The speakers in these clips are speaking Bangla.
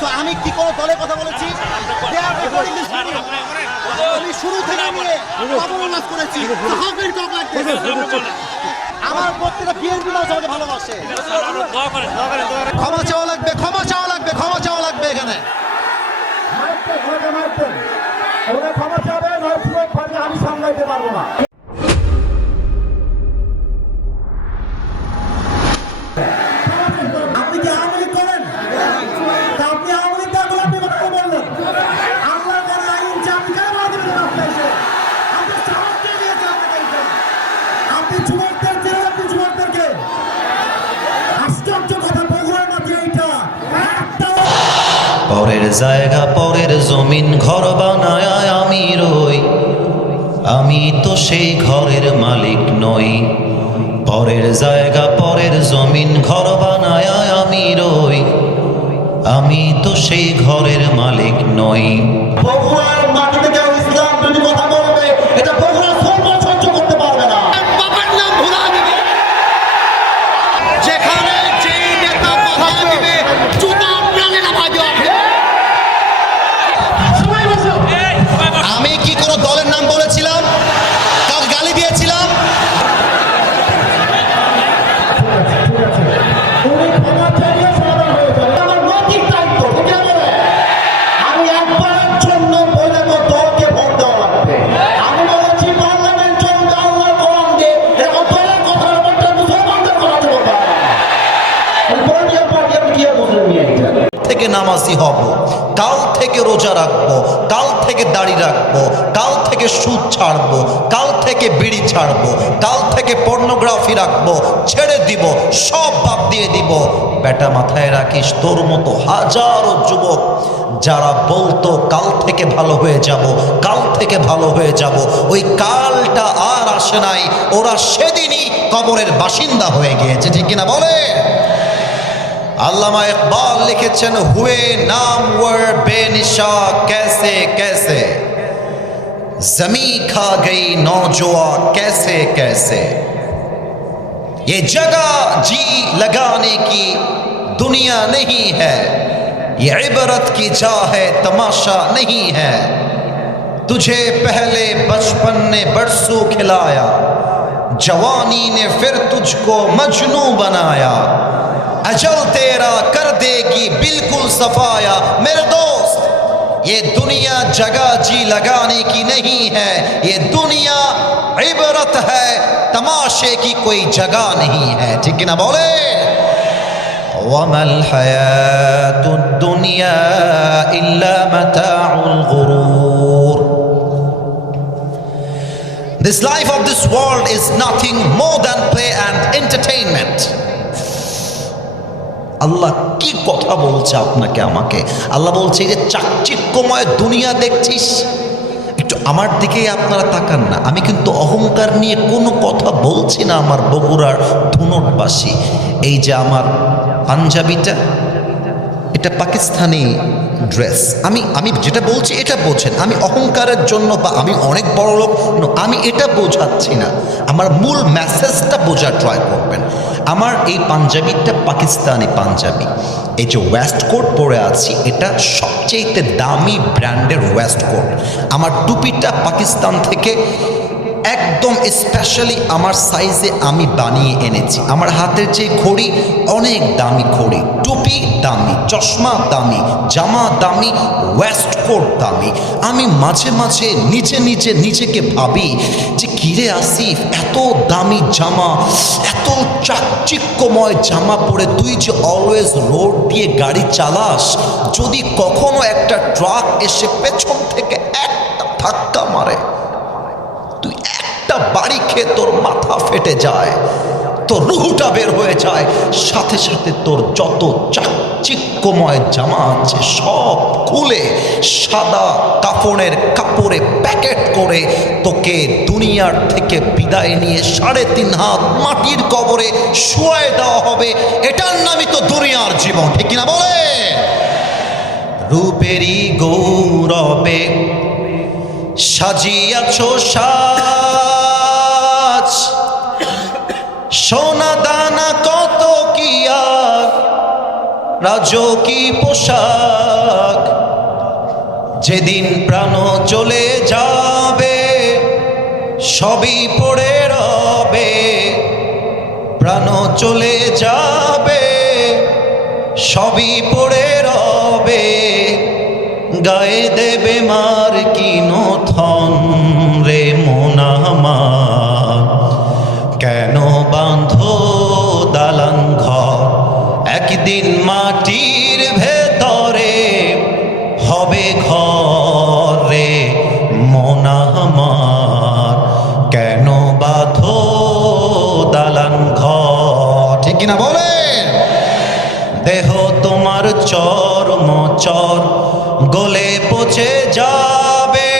তো আমি কি কোনো দলের কথা বলেছি? আমি শুরু থেকে নিয়ে অবরোধ করেছি। আমার প্রত্যেকটা বিএনপি মানুষ আমাকে ভালোবাসে। ক্ষমা চাওয়া লাগবে, ক্ষমা চাওয়া লাগবে, ক্ষমা চাওয়া লাগবে এখানে। ক্ষমা চাবে, আমি সামলাইতে পারবো না। আপনি কি আওয়ামী লীগ করেন? আপনি আওয়ামী লীগ না করলে আপনি কথা বললেন। আল্লাহ করে আইন চাপি কেন বাধা দেবেন আপনি এসে? আপনি সাহস কে দিয়েছে আপনাকে এইটা? আপনি যুবকদের চেয়ে আপনি যুবকদেরকে আশ্চর্য কথা বগুড়ার মাঝে এইটা পরের জায়গা পরের জমিন ঘর বানায় আমি রই, আমি তো সেই ঘরের মালিক নই। পরের জায়গা পরের জমিন ঘর বানায় আমি রই, আমি তো সেই ঘরের মালিক নই। বগুড়ার মাটিতে কেউ ইসলাম বিরোধী কথা বলবে, এটা বগুড়ার সরকার সহ্য করতে পারবে না। বাবার নাম ভুলা দিবে, যেখানে যেই নেতা বাধা দিবে জুতার প্রাণে নামা দেওয়া। আমি কি কোনো দলের নাম বলেছিলাম? কাউকে গালি দিয়েছিলাম? উনি ক্ষমা চাইলে সমাধান হয়ে যাবে। আমার নৈতিক দায়িত্ব, ঠিক আছে? আমি একবারের জন্য বলে দলকে ভোট দেওয়া লাগবে। আমি বলেছি পার্লামেন্ট চলবে আল্লাহর কোরআন দিয়ে, এরকম দলের কথার ব্যাপারটা মুসলমানদের কথা বলতে হবে। পলিটিক্যাল পার্টি আপনি কি বুঝলেন নিয়ে এটা? থেকে নামাজি হব, কাল থেকে রোজা রাখবো, কাল থেকে দাড়ি রাখবো, কাল থেকে সুদ ছাড়বো, কাল থেকে বিড়ি ছাড়বো, কাল থেকে পর্নোগ্রাফি রাখবো, ছেড়ে দিব, সব বাদ দিয়ে দিব। বেটা মাথায় রাখিস, তোর মতো হাজারো যুবক যারা বলতো কাল থেকে ভালো হয়ে যাব, কাল থেকে ভালো হয়ে যাব, ওই কালটা আর আসে নাই। ওরা সেদিনই কবরের বাসিন্দা হয়ে গিয়েছে, ঠিক কিনা বলে? আল্লামা ইকবাল লিখেছেন, হুয়ে নামওয়ার বেনিশা कैसे कैसे, जमी खा गई नौजवा कैसे कैसे। ये जगह जी लगाने की दुनिया नहीं है, ये इबरत की जा है तमाशा नहीं है। तुझे पहले बचपन ने बरसों खिलाया, जवानी ने फिर तुझको मजनू बनाया, अजल तेरा कर देगी बिल्कुल सफाया। मेरे दोस्त, ये दुनिया जगह जी लगाने की नहीं है, ये दुनिया इबरत है, तमाशे की कोई जगह नहीं है, ठीक है ना बोले? वमल हयातुद दुनिया इल्ला मताउल गुरूर। This life of this world is nothing more than play and entertainment. আল্লাহ কি কথা বলছে আপনাকে আমাকে? আল্লাহ বলছে, যে চাকচিক্যময় দুনিয়া দেখছিস, একটু আমার দিকেই আপনারা তাকান না। আমি কিন্তু অহংকার নিয়ে কোনো কথা বলছি না। আমার বগুড়ার ধুনটবাসী, এই যে আমার পাঞ্জাবিটা, এটা পাকিস্তানি ড্রেস। আমি যেটা বলছি এটা বোঝেন। আমি অহংকারের জন্য বা আমি অনেক বড় লোক, আমি এটা বোঝাচ্ছি না। আমার মূল মেসেজটা বোঝার ট্রাই করবেন। আমার এই পাঞ্জাবিটা পাকিস্তানি পাঞ্জাবি। এই যে ওয়েস্ট কোট পরে আছি, এটা সবচেয়ে দামি ব্র্যান্ডের ওয়েস্ট কোট। আমার টুপিটা পাকিস্তান থেকে একদম স্পেশালি আমার সাইজে আমি বানিয়ে এনেছি। আমার হাতের যে ঘড়ি, অনেক দামি ঘড়ি, টুপি দামি, চশমা দামি, জামা দামি, ওয়েস্ট কোট দামি। আমি মাঝে মাঝে নিজেকে ভাবি যে কিরে আসিফ, এত দামি জামা, এত চাকচিক্যময় জামা পরে তুই যে অলওয়েজ রোড দিয়ে গাড়ি চালাস, যদি কখনো একটা ট্রাক এসে পেছন থেকে একটা ধাক্কা মারে, তুই একটা বাড়ি খেয়ে তোর মাথা ফেটে যায়, তোর রুহুটা বের হয়ে যায়, সাথে সাথে তোর যত চাকচিক্যময় জামা আছে সব খুলে সাদা কাপড়ের কাপড়ে প্যাকেট করে তোকে দুনিয়ার থেকে বিদায় নিয়ে 3.5 হাত মাটির কবরে শুয়ায় দেওয়া হবে। এটার নামই তো দুনিয়ার জীবন, ঠিক কিনা বলে? রূপেরই গৌরবে সাজিয়াছো সাজ, সোনা দানা কত কি আর রাজকীয় পোশাক, যেদিন প্রাণ চলে যাবে সবই পড়ে রবে, প্রাণ চলে যাবে সবই পড়ে রবে, গায়ে দেবে মার কিনো থন রে মন আমার, কেন বাঁধো দালান ঘর, একদিন মাটির ভেতরে হবে ঘর রে মন আমার, কেন বাঁধো দালান ঘর। ঠিক কিনা বলেন? দেহ তোমার চর্ম চর গলে পচে যাবে,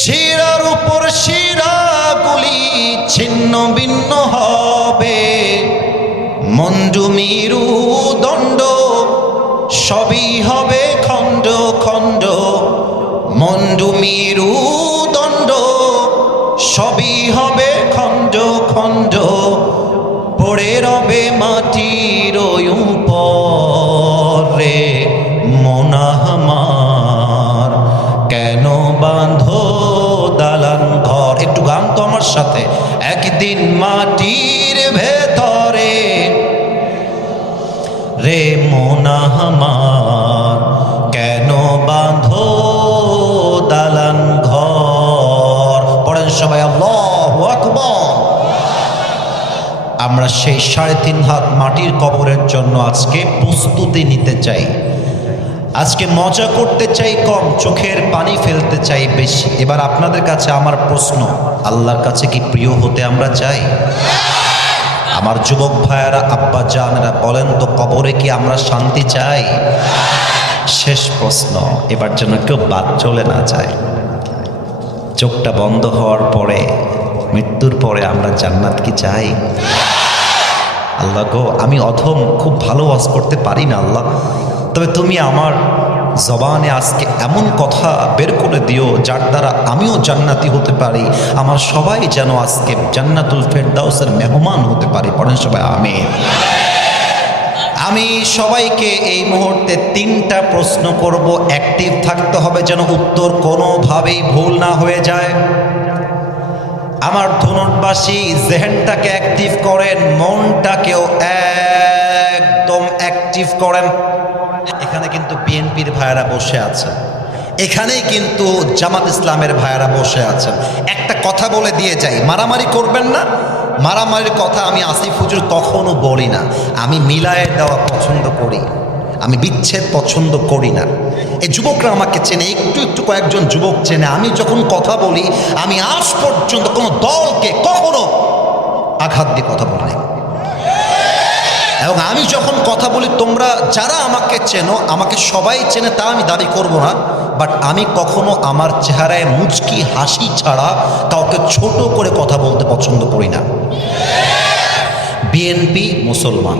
শিরার উপর শিরাগুলি ছিন্ন ভিন্ন হবে, মঞ্জুমিরু দণ্ড সবই হবে খণ্ড খণ্ড, মঞ্জুমিরু দণ্ড সবই হবে খণ্ড খণ্ড, পড়ে রবে মাটির উপরে মন আমার, কেন বাঁধো দালান ঘর। একটু গান তো আমার সাথে, একদিন মাটির ভেতরে রে মন আমার, কেন বাঁধো দালান ঘর। পড়েন সবাই আল্লাহু আকবার। আমরা সেই 3.5 হাত মাটির কবরের জন্য আজকে প্রস্তুতি নিতে চাই। আজকে মজা করতে চাই কম, চোখের পানি ফেলতে চাই বেশি। এবার আপনাদের কাছে আমার প্রশ্ন, আল্লাহর কাছে কি প্রিয় হতে আমরা চাই? আমার যুবক ভাইয়েরা, আব্বা জানেরা বলেন তো, কবরে কি আমরা শান্তি চাই? শেষ প্রশ্ন, এবার যেন কেউ বাদ চলে না যায়। চোখটা বন্ধ হওয়ার পরে, মৃত্যুর পরে আমরা জান্নাত কি চাই? আল্লাহ গো, আমি অধম, খুব ভালো ওয়াজ করতে পারি না আল্লাহ, তবে তুমি আমার জবানে আজকে এমন কথা বের করে দিও যার দ্বারা আমিও জান্নাতি হতে পারি, আমার সবাই যেন আজকে জান্নাতুল ফেরদাউসের মেহমান হতে পারি। পড়েন সবাই আমিন। আমি সবাইকে এই মুহূর্তে 3টা প্রশ্ন করব, অ্যাক্টিভ থাকতে হবে যেন উত্তর কোনোভাবেই ভুল না হয়ে যায়। আমার ধনুটবাসী জেহেনটাকে অ্যাক্টিভ করেন, মনটাকেও একদম অ্যাক্টিভ করেন। এখানে কিন্তু বিএনপির ভাইয়েরা বসে আছেন, এখানেই কিন্তু জামাত ইসলামের ভাইয়েরা বসে আছেন। একটা কথা বলে দিয়ে যাই, মারামারি করবেন না। মারামারির কথা আমি আসিফ হুজুর কখনো বলি না। আমি মিলায়ে দেওয়া পছন্দ করি, আমি বিচ্ছেদ পছন্দ করি না। এই যুবকরা আমাকে চেনে, একটু একটু কয়েকজন যুবক চেনে। আমি যখন কথা বলি, আমি আজ পর্যন্ত কোনো দলকে কখনো আঘাত দিয়ে কথা বলি না। এবং আমি যখন কথা বলি, তোমরা যারা আমাকে চেনো, আমাকে সবাই চেনে তা আমি দাবি করব না, বাট আমি কখনো আমার চেহারায় মুচকি হাসি ছাড়া কাউকে ছোট করে কথা বলতে পছন্দ করি না। বিএনপি মুসলমান,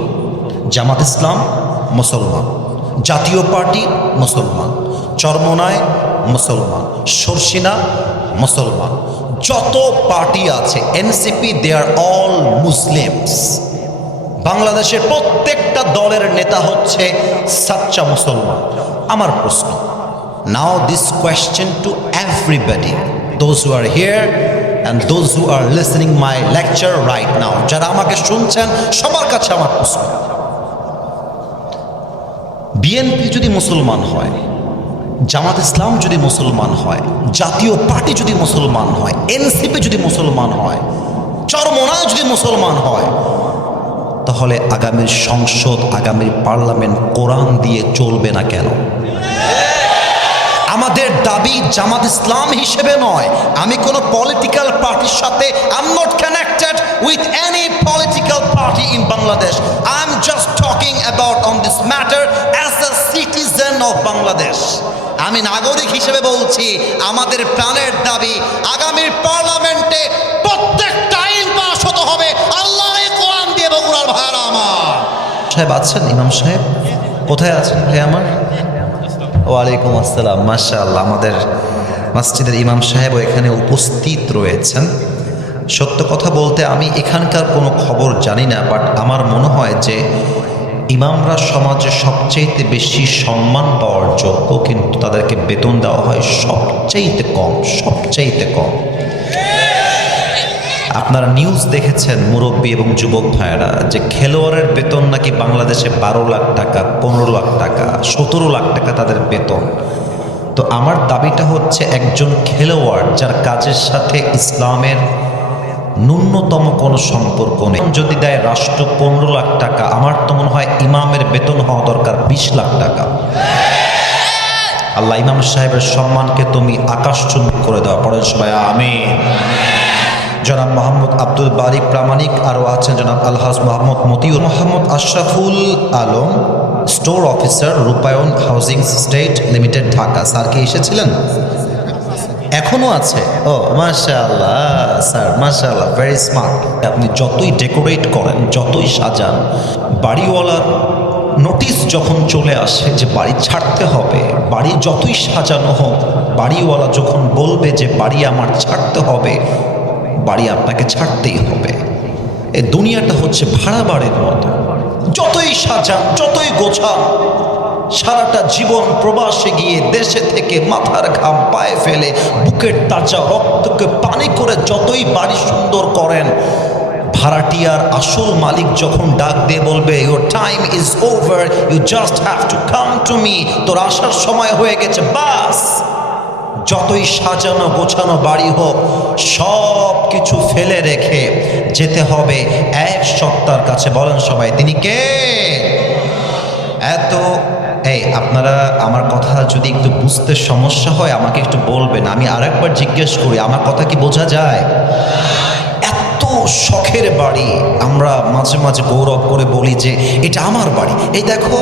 জামাত ইসলাম মুসলমান, জাতীয় পার্টি মুসলমান, চরমনায় মুসলমান, শর্ষিনা মুসলমান, যত পার্টি আছে NCP, they are all Muslims. বাংলাদেশের প্রত্যেকটা দলের নেতা হচ্ছে সাচ্চা মুসলমান। আমার প্রশ্ন, now this question to everybody, those who are here and those who are listening my lecture right now, যারা আমাকে শুনছেন সবার কাছে আমার প্রশ্ন, বিএনপি যদি মুসলমান হয়, জামাত ইসলাম যদি মুসলমান হয়, জাতীয় পার্টি যদি মুসলমান হয়, এনসিপি যদি মুসলমান হয়, চরমোনা যদি মুসলমান হয়, তাহলে আগামীর সংসদ, আগামীর পার্লামেন্ট কোরআন দিয়ে চলবে না কেন? আমাদের দাবি জামাত ইসলাম হিসেবে নয়, আমি কোনো পলিটিক্যাল পার্টির সাথে I am not connected with any political party in Bangladesh. I am just talking about on this matter as a citizen of Bangladesh. আমি নাগরিক হিসেবে বলছি, আমাদের প্রাণের দাবি আগামীর পার্লামেন্টে প্রত্যেকটা আইন পাস হতে হবে আল্লাহর কোরআন দিয়ে। বগুড়ার ভাইরা আমার সাহেব আছেন, ইমাম সাহেব কোথায় আছেন ভাই আমার? ওয়ালাইকুম আসসালাম, মাশাআল্লাহ। আমাদের মসজিদের ইমাম সাহেবও এখানে উপস্থিত রয়েছেন। সত্য কথা বলতে আমি এখানকার কোনো খবর জানি না, বাট আমার মনে হয় যে ইমামরা সমাজে সবচেয়ে বেশি সম্মান পাওয়ার যোগ্য, কিন্তু তাদেরকে বেতন দেওয়া হয় সবচেয়ে কম, সবচেয়ে কম। আপনারা নিউজ দেখেছেন মুরব্বী এবং যুবক ভাইয়েরা, যে খেলোয়াড়ের বেতন নাকি বাংলাদেশে 12 লাখ টাকা, 15 লাখ টাকা, 17 লাখ টাকা তাদের বেতন। তো আমার দাবিটা হচ্ছে, একজন খেলোয়াড় যার কাজের সাথে ইসলামের ন্যূনতম কোনো সম্পর্ক নেই, যদি দেয় রাষ্ট্র 15 লাখ টাকা, আমার তো মনে হয় ইমামের বেতন হওয়া দরকার 20 লাখ টাকা। আল্লাহ ইমাম সাহেবের সম্মানকে তুমি আকাশচুম্বী করে দেওয়া। পড়েন সবাই আমিন। জনাব মোহাম্মদ আব্দুল বারিক প্রামাণিক, আরও আছেন জনাব আলহাজ মোহাম্মদ মতিউর, মোহাম্মদ আশরাফুল আলম, স্টোর অফিসার, রূপায়ণ housing state limited, Dhaka. Sir কি এসেছিলেন? এখনো আছে? ও মাশাআল্লাহ স্যার, মাশাআল্লাহ, ভেরি স্মার্ট। আপনি যতই ডেকোরেট করেন, যতই সাজান, বাড়িওয়ালার নোটিশ যখন চলে আসে যে বাড়ি ছাড়তে হবে, বাড়ি যতই সাজানো হোক, বাড়িওয়ালা যখন বলবে যে বাড়ি আমার ছাড়তে হবে, বাড়ি আপনাকে ছাড়তেই হবে। এই দুনিয়াটা হচ্ছে ভাড়া বাড়ির মতো, যতই সাজান, যতই গোছান, সারাটা জীবন প্রবাসে গিয়ে দেশে থেকে মাথার ঘাম পায়ে ফেলে বুকের তাজা রক্তকে পানি করে যতই বাড়ি সুন্দর করেন, ভাড়াটিয়ার আসল মালিক যখন ডাক দিয়ে বলবে your time is over, you just have to come to me, তোর আসার সময় হয়ে গেছে, বাস, যতই সাজানো গোছানো বাড়ি হোক, সব কিছু ফেলে রেখে যেতে হবে এক সত্তার কাছে। বলেন সবাই, তিনি কে? আপনারা আমার কথা যদি একটু বুঝতে সমস্যা হয় আমাকে একটু বলবেন, আমি আরেকবার জিজ্ঞেস করি, আমার কথা কি বোঝা যায়? এত শখের বাড়ি, আমরা মাঝে মাঝে গৌরব করে বলি যে এটা আমার বাড়ি, এই দেখো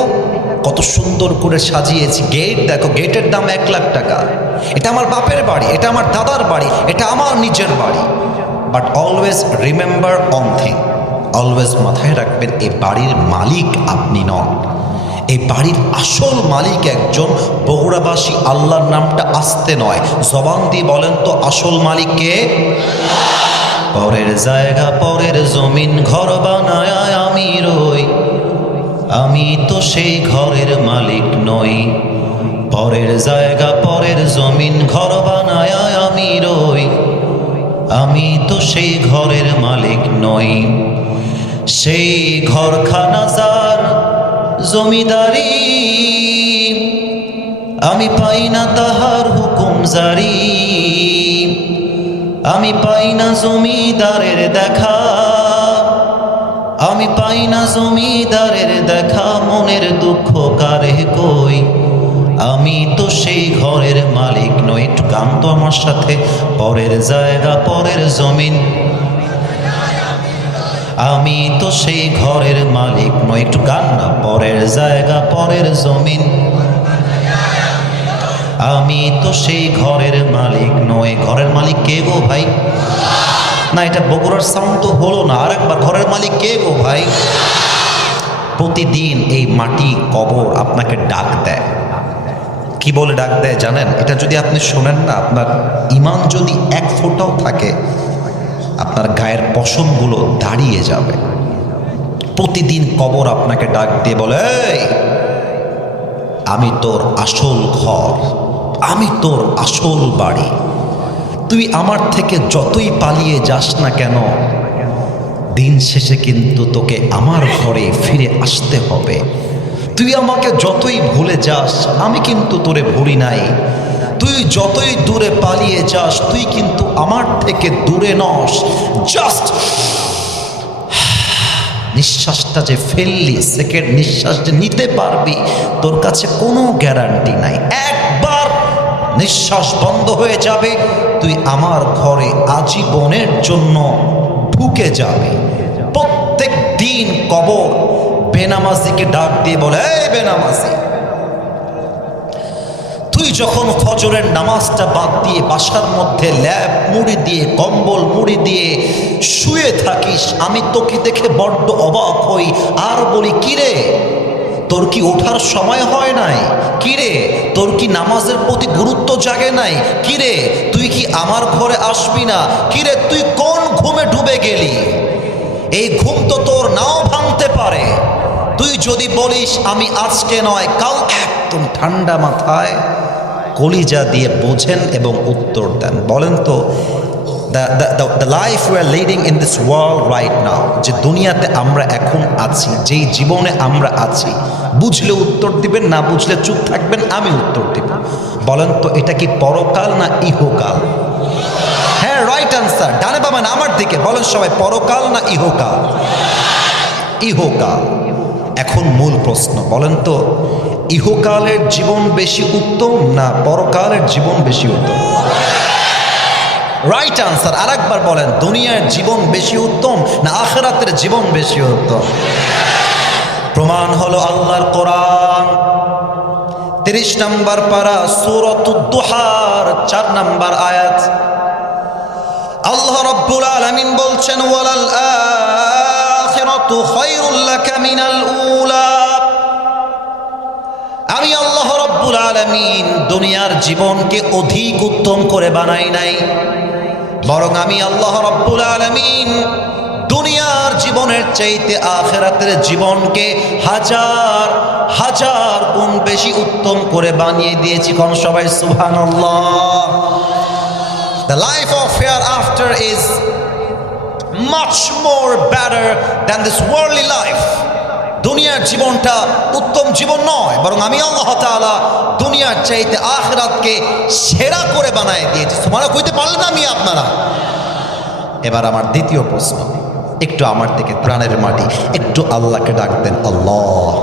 কত সুন্দর করে সাজিয়েছি, গেট দেখো, গেটের দাম 1 লাখ টাকা, এটা আমার বাপের বাড়ি, এটা আমার দাদার বাড়ি, এটা আমার নিজের বাড়ি। But always remember one thing, always মাথায় রাখবেন, এই বাড়ির মালিক আপনি নন, এই বাড়ির আসল মালিক একজন বগুড়াবাসী। আল্লাহর নামটা আসতে নয়, জবান দিয়ে বলেন তো, আসল মালিক কে? পরের জায়গা পরের জমিন ঘর বানায় আমি রই, আমি তো সেই ঘরের মালিক নই। পরের জায়গা পরের জমিন ঘর বানায় আমি রই, আমি তো সেই ঘরের মালিক নই। সেই ঘরখানা যার জমিদারি, আমি পাই না তাহার হুকুম জারি, আমি পাই না জমিদারের দেখা, আমি পাই না জমিদারের দেখা, মনের দুঃখ কারে কই, আমি তো সেই ঘরের মালিক নই। একটু গান তো আমার সাথে, পরের জায়গা পরের জমিন, আমি তো সেই ঘরের মালিক নই। একটু গান না, পরের জায়গা পরের জমিন, আমি তো সেই ঘরের মালিক নই। ঘরের মালিক কে গো ভাই? না, এটা বগুড়ার সাউন্ড তো হলো না, আরেকবার, ঘরের মালিক কে গো ভাই? প্রতিদিন এই মাটি কবর আপনাকে ডাক দেয়। কি বলে ডাক দেয় জানেন? এটা যদি আপনি শোনেন না, আপনার ঈমান যদি 1 ফোঁটাও থাকে, আপনার গায়ের পশমগুলো দাঁড়িয়ে যাবে। প্রতিদিন কবর আপনাকে ডাক দিয়ে বলে, এই আমি তোর আসল ঘর, আমি তোর আসল বাড়ি, তুই আমার থেকে যতই পালিয়ে যাস না কেন, দিন শেষে কিন্তু তোকে আমার ঘরে ফিরে আসতে হবে। তুই আমাকে যতই ভুলে যাস, আমি কিন্তু তোরে ভুলি নাই। তুই যতই দূরে পালিয়ে যাস, তুই কিন্তু আমার থেকে দূরে নস। জাস্ট নিঃশ্বাসটা যে ফেললি, সেকেন্ড নিঃশ্বাস যে নিতে পারবি, তোর কাছে কোনো গ্যারান্টি নাই। একবার নিঃশ্বাস বন্ধ হয়ে যাবে, তুই আমার ঘরে আজীবনের জন্য ঢুকে যাবে। প্রত্যেক দিন কবর বেনামাজিকে ডাক দিয়ে বলে, এই বেনামাজি, তুই যখন ফজরের নামাজটা বাদ দিয়ে বাসার মধ্যে ল্যাপ মুড়ি দিয়ে, কম্বল মুড়ি দিয়ে শুয়ে থাকিস, আমি তোকে দেখে বড্ড অবাক হই আর বলি, কিরে তোর কি ওঠার সময় হয় নাই? কিরে তোর কি নামাজের প্রতি গুরুত্ব জাগে নাই? কিরে তুই কি আমার ঘরে আসবি না? কিরে তুই কোন ঘুমে ডুবে গেলি, এই ঘুম তো তোর নাও ভাঙতে পারে। তুই যদি বলিস আমি আজকে নয় কাল, একদম ঠান্ডা মাথায় কলিজা দিয়ে বোঝেন এবং উত্তর দেন। বলেন তো the life we are leading in this world right now, যে দুনিয়াতে আমরা এখন আছি, যেই জীবনে আমরা আছি, বুঝলে উত্তর দিবেন, না বুঝলে চুপ থাকবেন, আমি উত্তর দিব। বলেন তো এটা কি পরকাল না ইহকাল? হ্যাঁ, রাইট আনসার, ডানে বাবা না আমার দিকে বলেন সবাই, পরকাল না ইহকাল? ইহকাল। এখন মূল প্রশ্ন, বলেন তো ইহকালের জীবন বেশি উত্তম না পরকালের জীবন বেশি উত্তম? Right answer. আরেকবার বলেন, দুনিয়ার জীবন বেশি উত্তম না আখিরাতের জীবন বেশি উত্তম? প্রমাণ হলো আল্লাহর কোরআন 30 নম্বর পারা সূরাতুদ দুহার 4 নম্বর আয়াত। আল্লাহ রাব্বুল আলামিন বলছেন, ওয়ালাল আখিরাতু খায়রুল লাকা মিনাল উলা। আমি আল্লাহ রাব্বুল আলামিন দুনিয়ার জীবনকে অধিক উত্তম করে বানাই নাই, বরং আমি আল্লাহ রাব্বুল আলামিন দুনিয়ার জীবনের চাইতে আখিরাতের জীবনকে হাজার হাজার গুণ বেশি উত্তম করে বানিয়ে দিয়েছি। কোন সবাই সুবহানাল্লাহ। The life of hereafter is much more better than this worldly life. দুনিয়ার জীবনটা উত্তম জীবন নয়, বরং আমি আল্লাহ তাআলা দুনিয়ার চাইতে আখিরাতকে সেরা করে বানায় দিয়েছি। সুবহানাল্লাহ কইতে পারলেন আমি আপনারা? এবার আমার দ্বিতীয় প্রশ্ন, একটু আমার থেকে প্রাণের মাটি একটু আল্লাহকে ডাক দেন, আল্লাহ।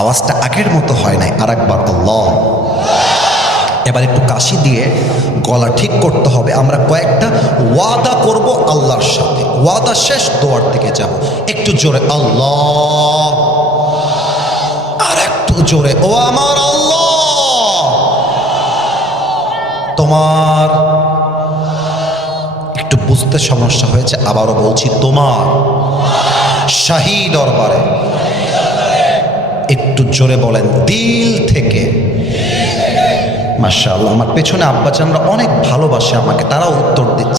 আওয়াজটা আগের মতো হয় নাই, আরেকবার আল্লাহ। এবার একটু কাশি দিয়ে গলা ঠিক করতে হবে। আমরা কয়েকটা ওয়াদা করব আল্লাহর সাথে, ওয়াদা শেষ দোয়ার দিকে যাব। একটু জোরে আল্লাহ, আর একটু জোরে, ও আমার আল্লাহ, তোমার, একটু বুঝতে সমস্যা হয়েছে, আবারও বলছি, তোমার শাহী দরবারে, একটু জোরে বলেন দিল থেকে। মাশাআল্লাহ, আমার পেছনে আব্বাজানরা অনেক ভালোবাসে আমাকে, তারাও উত্তর দিচ্ছে।